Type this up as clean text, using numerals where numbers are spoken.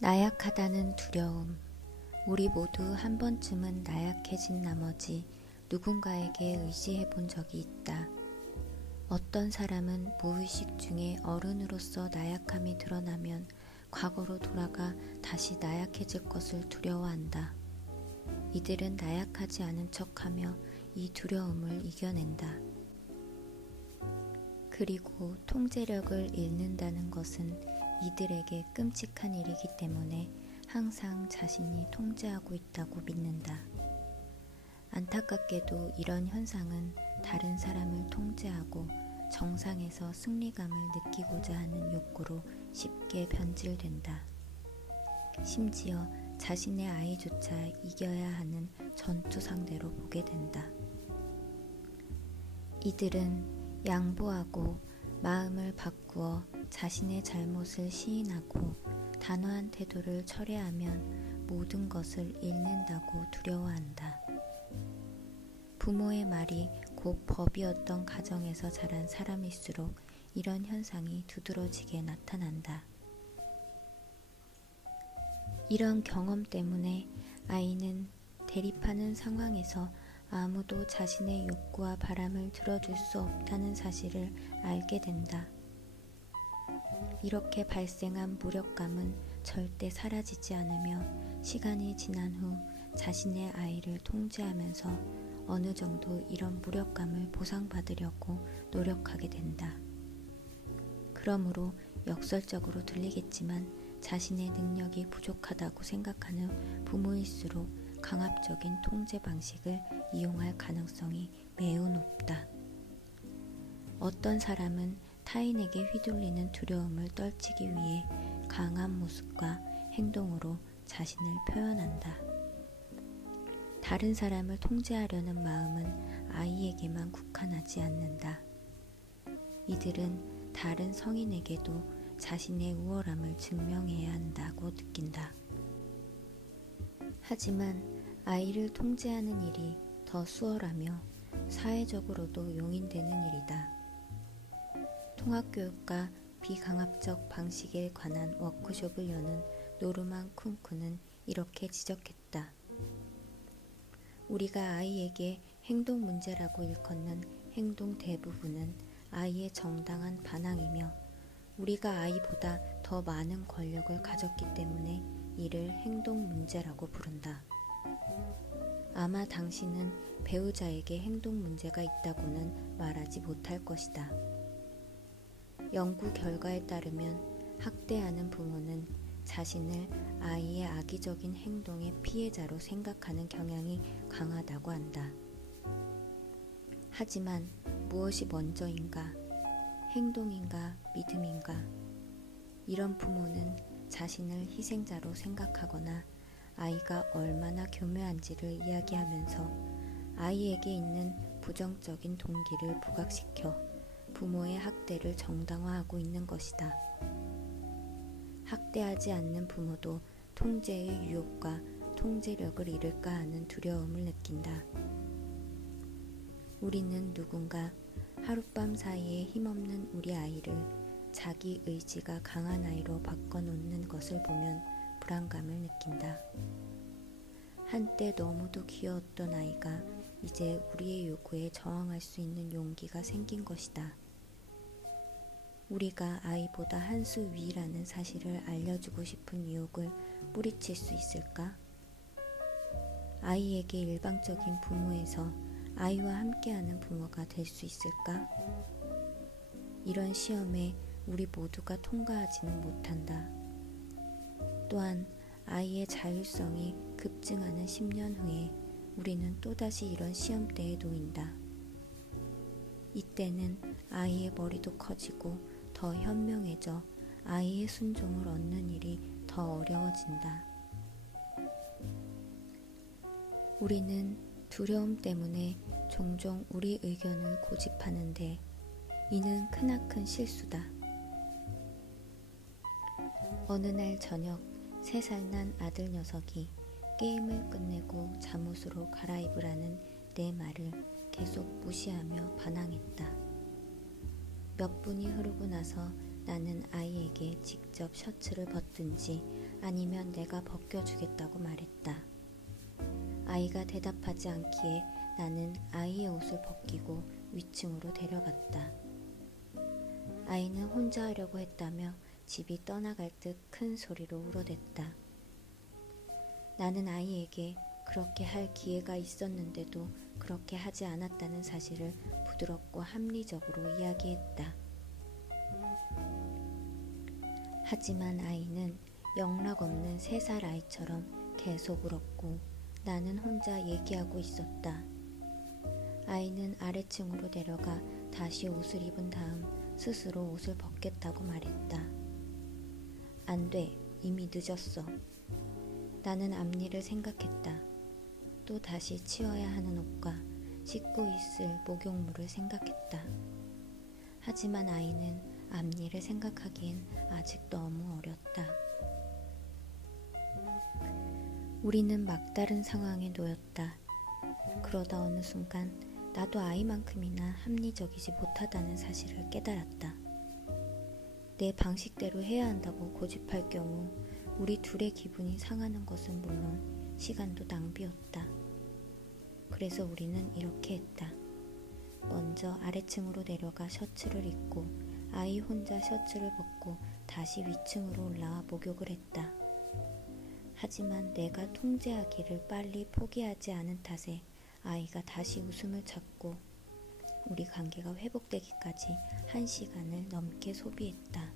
나약하다는 두려움. 우리 모두 한 번쯤은 나약해진 나머지 누군가에게 의지해 본 적이 있다. 어떤 사람은 무의식 중에 어른으로서 나약함이 드러나면 과거로 돌아가 다시 나약해질 것을 두려워한다. 이들은 나약하지 않은 척하며 이 두려움을 이겨낸다. 그리고 통제력을 잃는다는 것은 이들에게 끔찍한 일이기 때문에 항상 자신이 통제하고 있다고 믿는다. 안타깝게도 이런 현상은 다른 사람을 통제하고 정상에서 승리감을 느끼고자 하는 욕구로 쉽게 변질된다. 심지어 자신의 아이조차 이겨야 하는 전투 상대로 보게 된다. 이들은 양보하고 마음을 바꾸어 자신의 잘못을 시인하고 단호한 태도를 철회하면 모든 것을 잃는다고 두려워한다. 부모의 말이 곧 법이었던 가정에서 자란 사람일수록 이런 현상이 두드러지게 나타난다. 이런 경험 때문에 아이는 대립하는 상황에서 아무도 자신의 욕구와 바람을 들어줄 수 없다는 사실을 알게 된다. 이렇게 발생한 무력감은 절대 사라지지 않으며 시간이 지난 후 자신의 아이를 통제하면서 어느 정도 이런 무력감을 보상받으려고 노력하게 된다. 그러므로 역설적으로 들리겠지만 자신의 능력이 부족하다고 생각하는 부모일수록 강압적인 통제 방식을 이용할 가능성이 매우 높다. 어떤 사람은 타인에게 휘둘리는 두려움을 떨치기 위해 강한 모습과 행동으로 자신을 표현한다. 다른 사람을 통제하려는 마음은 아이에게만 국한하지 않는다. 이들은 다른 성인에게도 자신의 우월함을 증명해야 한다고 느낀다. 하지만 아이를 통제하는 일이 더 수월하며 사회적으로도 용인되는 일이다. 통합교육과 비강압적 방식에 관한 워크숍을 여는 노르만 쿤크는 이렇게 지적했다. 우리가 아이에게 행동 문제라고 일컫는 행동 대부분은 아이의 정당한 반항이며 우리가 아이보다 더 많은 권력을 가졌기 때문에 이를 행동 문제라고 부른다. 아마 당신은 배우자에게 행동 문제가 있다고는 말하지 못할 것이다. 연구 결과에 따르면 학대하는 부모는 자신을 아이의 악의적인 행동의 피해자로 생각하는 경향이 강하다고 한다. 하지만 무엇이 먼저인가? 행동인가 믿음인가? 이런 부모는 자신을 희생자로 생각하거나 아이가 얼마나 교묘한지를 이야기하면서 아이에게 있는 부정적인 동기를 부각시켜 부모의 학대를 정당화하고 있는 것이다. 학대하지 않는 부모도 통제의 유혹과 통제력을 잃을까 하는 두려움을 느낀다. 우리는 누군가 하룻밤 사이에 힘없는 우리 아이를 자기 의지가 강한 아이로 바꿔놓는 것을 보면 불안감을 느낀다. 한때 너무도 귀여웠던 아이가 이제 우리의 요구에 저항할 수 있는 용기가 생긴 것이다. 우리가 아이보다 한 수 위라는 사실을 알려주고 싶은 유혹을 뿌리칠 수 있을까? 아이에게 일방적인 부모에서 아이와 함께하는 부모가 될 수 있을까? 이런 시험에 우리 모두가 통과하지는 못한다. 또한 아이의 자율성이 급증하는 10년 후에 우리는 또다시 이런 시험대에 놓인다. 이때는 아이의 머리도 커지고 더 현명해져 아이의 순종을 얻는 일이 더 어려워진다. 우리는 두려움 때문에 종종 우리 의견을 고집하는데 이는 크나큰 실수다. 어느 날 저녁 3살 난 아들 녀석이 게임을 끝내고 잠옷으로 갈아입으라는 내 말을 계속 무시하며 반항했다. 몇 분이 흐르고 나서 나는 아이에게 직접 셔츠를 벗든지 아니면 내가 벗겨주겠다고 말했다. 아이가 대답하지 않기에 나는 아이의 옷을 벗기고 위층으로 데려갔다. 아이는 혼자 하려고 했다며 집이 떠나갈 듯 큰 소리로 울어댔다. 나는 아이에게 그렇게 할 기회가 있었는데도 그렇게 하지 않았다는 사실을 부드럽고 합리적으로 이야기했다. 하지만 아이는 영락없는 3살 아이처럼 계속 울었고 나는 혼자 얘기하고 있었다. 아이는 아래층으로 내려가 다시 옷을 입은 다음 스스로 옷을 벗겠다고 말했다. 안 돼, 이미 늦었어. 나는 앞일을 생각했다. 또 다시 치워야 하는 옷과 씻고 있을 목욕물을 생각했다. 하지만 아이는 앞일을 생각하기엔 아직 너무 어렸다. 우리는 막다른 상황에 놓였다. 그러다 어느 순간 나도 아이만큼이나 합리적이지 못하다는 사실을 깨달았다. 내 방식대로 해야 한다고 고집할 경우 우리 둘의 기분이 상하는 것은 물론 시간도 낭비였다. 그래서 우리는 이렇게 했다. 먼저 아래층으로 내려가 셔츠를 입고 아이 혼자 셔츠를 벗고 다시 위층으로 올라와 목욕을 했다. 하지만 내가 통제하기를 빨리 포기하지 않은 탓에 아이가 다시 웃음을 찾고 우리 관계가 회복되기까지 1시간을 넘게 소비했다.